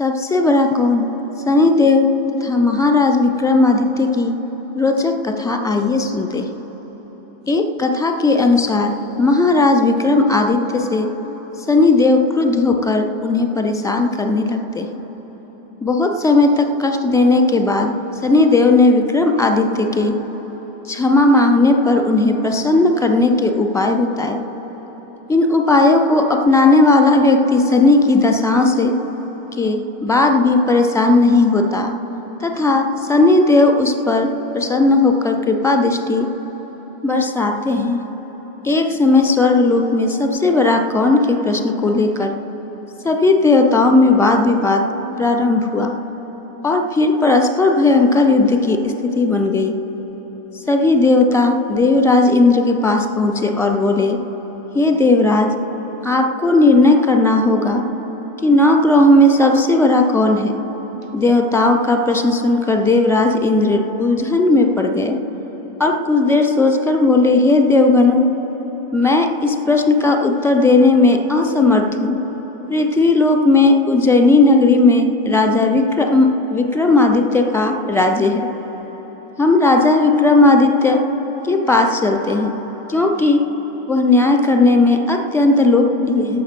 सबसे बड़ा कौन? शनिदेव तथा महाराज विक्रमादित्य की रोचक कथा आइए सुनते हैं। एक कथा के अनुसार महाराज विक्रमादित्य से शनिदेव क्रुद्ध होकर उन्हें परेशान करने लगते हैं। बहुत समय तक कष्ट देने के बाद शनिदेव ने विक्रमादित्य के क्षमा मांगने पर उन्हें प्रसन्न करने के उपाय बताए। इन उपायों को अपनाने वाला व्यक्ति शनि की दशाओं से के बाद भी परेशान नहीं होता तथा शनिदेव उस पर प्रसन्न होकर कृपा दृष्टि बरसाते हैं। एक समय स्वर्गलोक में सबसे बड़ा कौन के प्रश्न को लेकर सभी देवताओं में वाद विवाद प्रारंभ हुआ और फिर परस्पर भयंकर युद्ध की स्थिति बन गई। सभी देवता देवराज इंद्र के पास पहुँचे और बोले, हे देवराज, आपको निर्णय करना होगा कि 9 ग्रहों में सबसे बड़ा कौन है। देवताओं का प्रश्न सुनकर देवराज इंद्र उलझन में पड़ गए और कुछ देर सोचकर बोले, हे देवगणों, मैं इस प्रश्न का उत्तर देने में असमर्थ हूँ। पृथ्वी लोक में उज्जैनी नगरी में राजा विक्रमादित्य का राज्य है। हम राजा विक्रमादित्य के पास चलते हैं क्योंकि वह न्याय करने में अत्यंत लोकप्रिय है।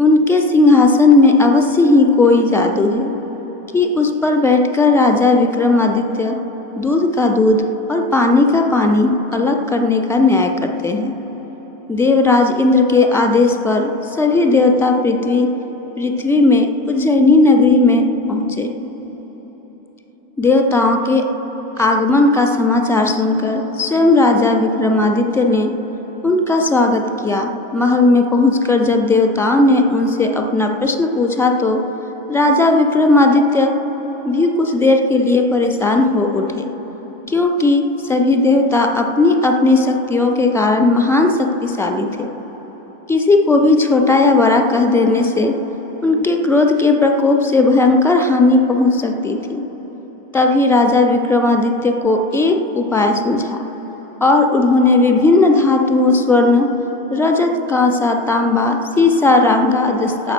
उनके सिंहासन में अवश्य ही कोई जादू है कि उस पर बैठकर राजा विक्रमादित्य दूध का दूध और पानी का पानी अलग करने का न्याय करते हैं। देवराज इंद्र के आदेश पर सभी देवता पृथ्वी में उज्जैनी नगरी में पहुँचे। देवताओं के आगमन का समाचार सुनकर स्वयं राजा विक्रमादित्य ने उनका स्वागत किया। महल में पहुंचकर जब देवताओं ने उनसे अपना प्रश्न पूछा तो राजा विक्रमादित्य भी कुछ देर के लिए परेशान हो उठे, क्योंकि सभी देवता अपनी अपनी शक्तियों के कारण महान शक्तिशाली थे। किसी को भी छोटा या बड़ा कह देने से उनके क्रोध के प्रकोप से भयंकर हानि पहुंच सकती थी। तभी राजा विक्रमादित्य को एक उपाय सूझा और उन्होंने विभिन्न धातुओं स्वर्ण, रजत, कांसा, तांबा, सीसा, रांगा, जस्ता,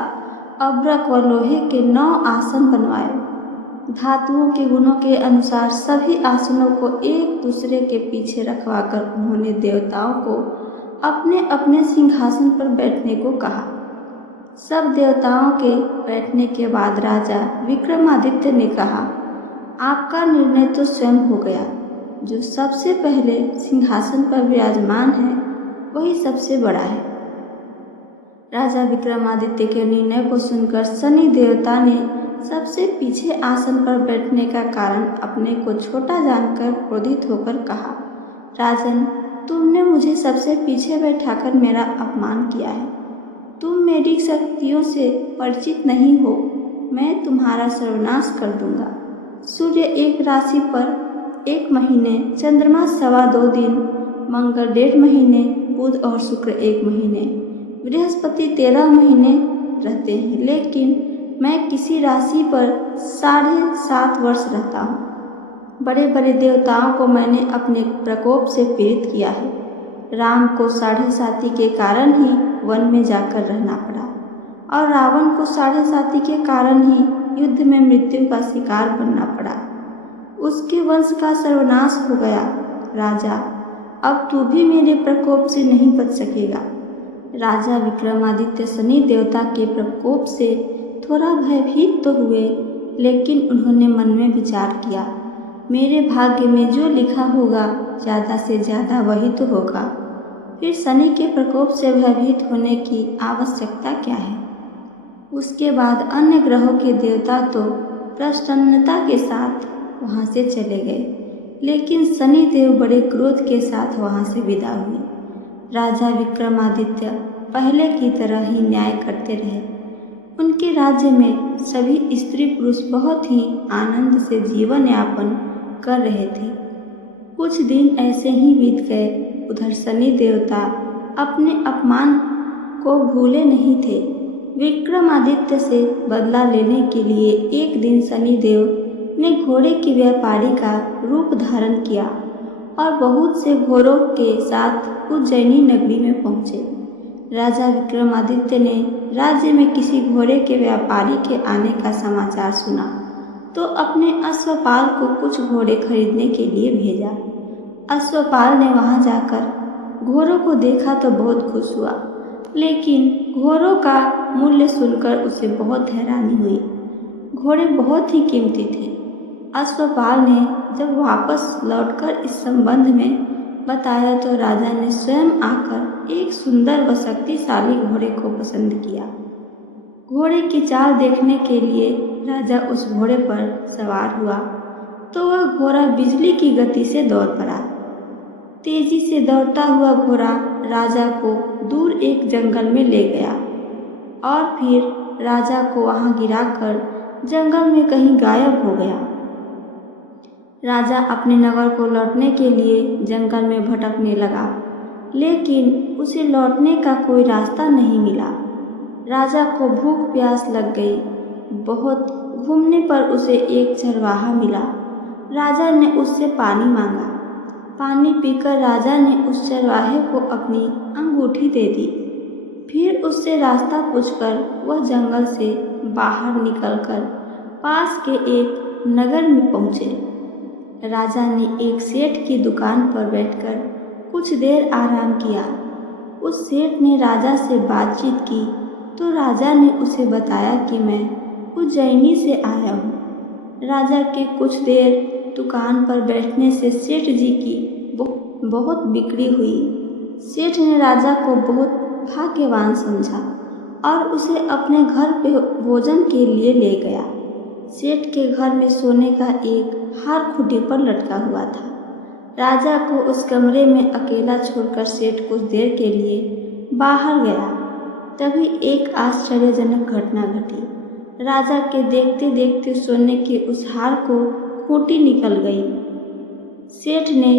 अभ्रक व लोहे के 9 आसन बनवाए। धातुओं के गुणों के अनुसार सभी आसनों को एक दूसरे के पीछे रखवाकर उन्होंने देवताओं को अपने अपने सिंहासन पर बैठने को कहा। सब देवताओं के बैठने के बाद राजा विक्रमादित्य ने कहा, आपका निर्णय तो स्वयं हो गया। जो सबसे पहले सिंहासन पर विराजमान है वही सबसे बड़ा है। राजा विक्रमादित्य के निर्णय को सुनकर शनि देवता ने सबसे पीछे आसन पर बैठने का कारण अपने को छोटा जानकर क्रोधित होकर कहा, राजन, तुमने मुझे सबसे पीछे बैठाकर मेरा अपमान किया है। तुम मेरी शक्तियों से परिचित नहीं हो। मैं तुम्हारा सर्वनाश कर दूंगा। सूर्य एक राशि पर 1 महीने, चंद्रमा 2.25 दिन, मंगल 1.5 महीने, बुध और शुक्र 1 महीने, बृहस्पति 13 महीने रहते हैं, लेकिन मैं किसी राशि पर 7.5 वर्ष रहता हूँ। बड़े बड़े देवताओं को मैंने अपने प्रकोप से पीड़ित किया है। राम को 7.5 के कारण ही वन में जाकर रहना पड़ा और रावण को 7.5 के कारण ही युद्ध में मृत्यु का शिकार बनना पड़ा। उसके वंश का सर्वनाश हो गया। राजा, अब तू भी मेरे प्रकोप से नहीं बच सकेगा। राजा विक्रमादित्य शनि देवता के प्रकोप से थोड़ा भयभीत तो हुए, लेकिन उन्होंने मन में विचार किया, मेरे भाग्य में जो लिखा होगा ज़्यादा से ज़्यादा वही तो होगा। फिर शनि के प्रकोप से भयभीत होने की आवश्यकता क्या है। उसके बाद अन्य ग्रहों के देवता तो प्रसन्नता के साथ वहाँ से चले गए, लेकिन शनिदेव बड़े क्रोध के साथ वहाँ से विदा हुए। राजा विक्रमादित्य पहले की तरह ही न्याय करते रहे। उनके राज्य में सभी स्त्री पुरुष बहुत ही आनंद से जीवन यापन कर रहे थे। कुछ दिन ऐसे ही बीत गए। उधर शनि देवता अपने अपमान को भूले नहीं थे। विक्रमादित्य से बदला लेने के लिए एक दिन शनिदेव ने घोड़े के व्यापारी का रूप धारण किया और बहुत से घोड़ों के साथ उज्जैनी नगरी में पहुँचे। राजा विक्रमादित्य ने राज्य में किसी घोड़े के व्यापारी के आने का समाचार सुना तो अपने अश्वपाल को कुछ घोड़े खरीदने के लिए भेजा। अश्वपाल ने वहां जाकर घोड़ों को देखा तो बहुत खुश हुआ, लेकिन घोड़ों का मूल्य सुनकर उसे बहुत हैरानी हुई। घोड़े बहुत ही कीमती थे। अश्वपाल ने जब वापस लौटकर इस संबंध में बताया तो राजा ने स्वयं आकर एक सुंदर व शक्तिशाली घोड़े को पसंद किया। घोड़े की चाल देखने के लिए राजा उस घोड़े पर सवार हुआ तो वह घोड़ा बिजली की गति से दौड़ पड़ा। तेजी से दौड़ता हुआ घोड़ा राजा को दूर एक जंगल में ले गया और फिर राजा को वहां गिराकर जंगल में कहीं गायब हो गया। राजा अपने नगर को लौटने के लिए जंगल में भटकने लगा, लेकिन उसे लौटने का कोई रास्ता नहीं मिला। राजा को भूख प्यास लग गई। बहुत घूमने पर उसे एक चरवाहा मिला। राजा ने उससे पानी मांगा। पानी पीकर राजा ने उस चरवाहे को अपनी अंगूठी दे दी। फिर उससे रास्ता पूछकर वह जंगल से बाहर निकलकर पास के एक नगर में पहुँचे। राजा ने एक सेठ की दुकान पर बैठकर कुछ देर आराम किया। उस सेठ ने राजा से बातचीत की तो राजा ने उसे बताया कि मैं उज्जैनी से आया हूँ। राजा के कुछ देर दुकान पर बैठने से सेठ जी की बहुत बिक्री हुई। सेठ ने राजा को बहुत भाग्यवान समझा और उसे अपने घर पे भोजन के लिए ले गया। सेठ के घर में सोने का एक हार खूंटी पर लटका हुआ था। राजा को उस कमरे में अकेला छोड़कर सेठ कुछ देर के लिए बाहर गया। तभी एक आश्चर्यजनक घटना घटी। राजा के देखते देखते सोने के उस हार को खूंटी निकल गई। सेठ ने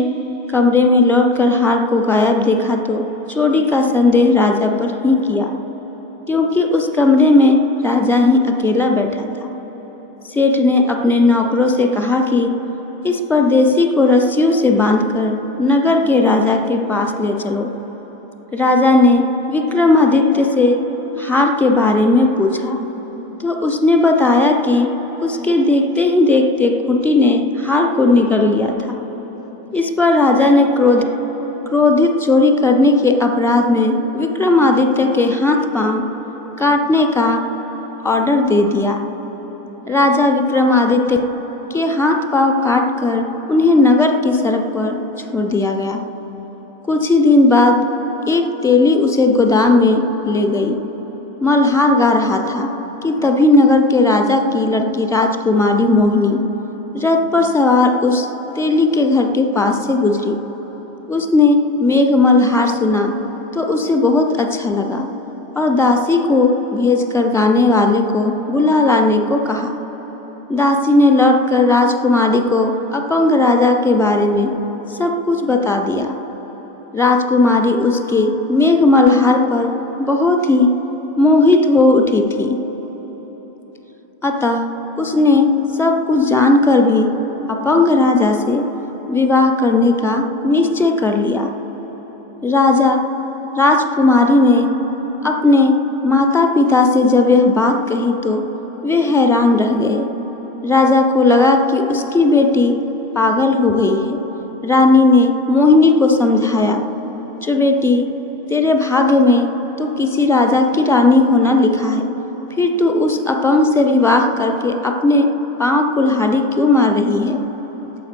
कमरे में लौटकर हार को गायब देखा तो चोरी का संदेह राजा पर ही किया, क्योंकि उस कमरे में राजा ही अकेला बैठा था। सेठ ने अपने नौकरों से कहा कि इस परदेसी को रस्सियों से बांधकर नगर के राजा के पास ले चलो। राजा ने विक्रमादित्य से हार के बारे में पूछा तो उसने बताया कि उसके देखते ही देखते खूंटी ने हार को निगल लिया था। इस पर राजा ने क्रोधित चोरी करने के अपराध में विक्रमादित्य के हाथ पांव काटने का ऑर्डर दे दिया। राजा विक्रमादित्य के हाथ पांव काटकर उन्हें नगर की सड़क पर छोड़ दिया गया। कुछ ही दिन बाद एक तेली उसे गोदाम में ले गई। मल्हार गा रहा था कि तभी नगर के राजा की लड़की राजकुमारी मोहिनी रथ पर सवार उस तेली के घर के पास से गुजरी। उसने मेघ मल्हार सुना तो उसे बहुत अच्छा लगा और दासी को भेजकर गाने वाले को बुला लाने को कहा। दासी ने लौटकर राजकुमारी को अपंग राजा के बारे में सब कुछ बता दिया। राजकुमारी उसके मेघ मल्हार पर बहुत ही मोहित हो उठी थी। अतः उसने सब कुछ जानकर भी अपंग राजा से विवाह करने का निश्चय कर लिया। राजकुमारी ने अपने माता पिता से जब यह बात कही तो वे हैरान रह गए। राजा को लगा कि उसकी बेटी पागल हो गई है। रानी ने मोहिनी को समझाया, जो बेटी तेरे भाग्य में तो किसी राजा की रानी होना लिखा है, फिर तू उस अपंग से विवाह करके अपने पांव कुल्हाड़ी क्यों मार रही है।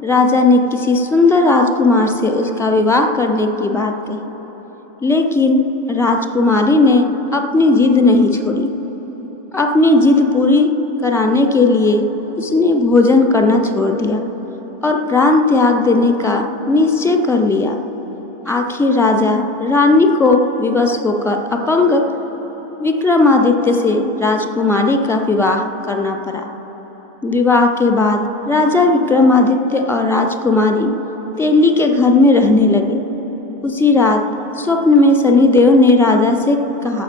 राजा ने किसी सुंदर राजकुमार से उसका विवाह करने की बात कही, लेकिन राजकुमारी ने अपनी जिद नहीं छोड़ी। अपनी जिद पूरी कराने के लिए उसने भोजन करना छोड़ दिया और प्राण त्याग देने का निश्चय कर लिया। आखिर राजा रानी को विवश होकर अपंग विक्रमादित्य से राजकुमारी का विवाह करना पड़ा। विवाह के बाद राजा विक्रमादित्य और राजकुमारी तेली के घर में रहने लगे। उसी रात स्वप्न में शनिदेव ने राजा से कहा,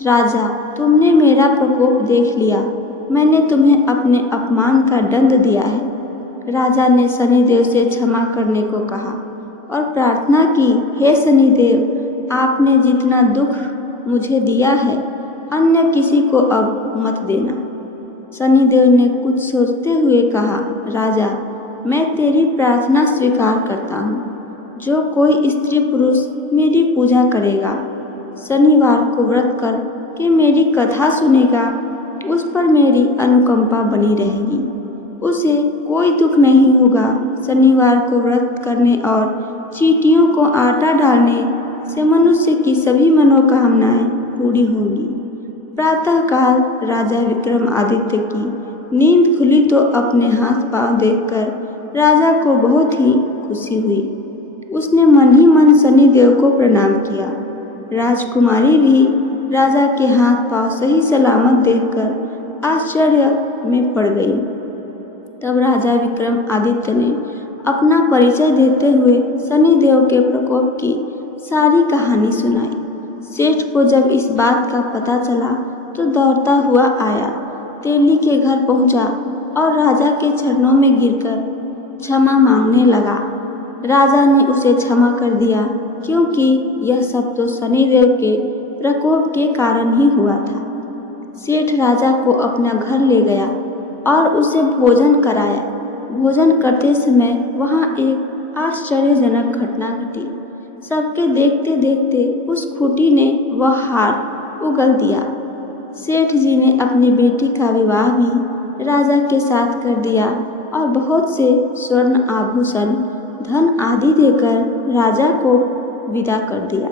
राजा, तुमने मेरा प्रकोप देख लिया। मैंने तुम्हें अपने अपमान का दंड दिया है। राजा ने शनिदेव से क्षमा करने को कहा और प्रार्थना की, हे शनिदेव, आपने जितना दुख मुझे दिया है, अन्य किसी को अब मत देना। शनिदेव ने कुछ सोचते हुए कहा, राजा, मैं तेरी प्रार्थना स्वीकार करता हूँ। जो कोई स्त्री पुरुष मेरी पूजा करेगा, शनिवार को व्रत कर के मेरी कथा सुनेगा, उस पर मेरी अनुकंपा बनी रहेगी, उसे कोई दुख नहीं होगा। शनिवार को व्रत करने और चींटियों को आटा डालने से मनुष्य की सभी मनोकामनाएं पूरी होंगी। प्रातःकाल राजा विक्रमादित्य की नींद खुली तो अपने हाथ पांव देखकर राजा को बहुत ही खुशी हुई। उसने मन ही मन शनिदेव को प्रणाम किया। राजकुमारी भी राजा के हाथ पांव सही सलामत देखकर आश्चर्य में पड़ गई। तब राजा विक्रमादित्य ने अपना परिचय देते हुए शनिदेव के प्रकोप की सारी कहानी सुनाई। सेठ को जब इस बात का पता चला तो दौड़ता हुआ आया, तेली के घर पहुंचा और राजा के चरणों में गिरकर क्षमा मांगने लगा। राजा ने उसे क्षमा कर दिया, क्योंकि यह सब तो शनिदेव के प्रकोप के कारण ही हुआ था। सेठ राजा को अपना घर ले गया और उसे भोजन कराया। भोजन करते समय वहाँ एक आश्चर्यजनक घटना घटी। सबके देखते देखते उस खूंटी ने वह हार उगल दिया। सेठ जी ने अपनी बेटी का विवाह भी राजा के साथ कर दिया और बहुत से स्वर्ण आभूषण, धन आदि देकर राजा को विदा कर दिया।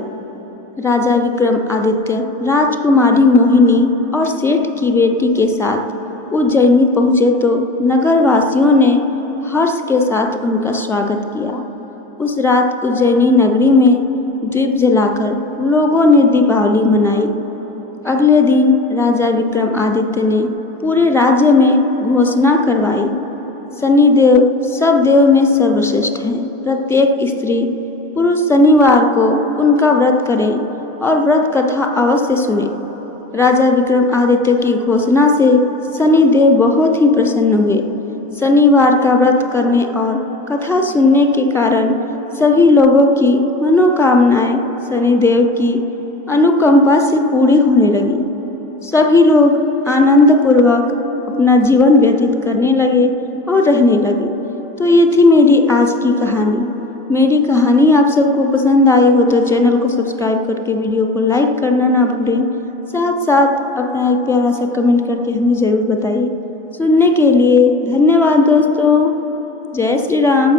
राजा विक्रमादित्य राजकुमारी मोहिनी और सेठ की बेटी के साथ उज्जैनी पहुँचे तो नगरवासियों ने हर्ष के साथ उनका स्वागत किया। उस रात उज्जैनी नगरी में दीप जलाकर लोगों ने दीपावली मनाई। अगले दिन राजा विक्रमादित्य ने पूरे राज्य में घोषणा करवाई, शनिदेव सब देव में सर्वश्रेष्ठ हैं। प्रत्येक स्त्री पुरुष शनिवार को उनका व्रत करें और व्रत कथा अवश्य सुने। राजा विक्रमादित्य की घोषणा से शनिदेव बहुत ही प्रसन्न हुए। शनिवार का व्रत करने और कथा सुनने के कारण सभी लोगों की मनोकामनाएं शनिदेव की अनुकंपा से पूरी होने लगी। सभी लोग आनंदपूर्वक अपना जीवन व्यतीत करने लगे और रहने लगे। तो ये थी मेरी आज की कहानी। मेरी कहानी आप सबको पसंद आई हो तो चैनल को सब्सक्राइब करके वीडियो को लाइक करना ना भूलें। साथ साथ अपना एक प्यारा सा कमेंट करके हमें ज़रूर बताइए। सुनने के लिए धन्यवाद दोस्तों। जय श्री राम।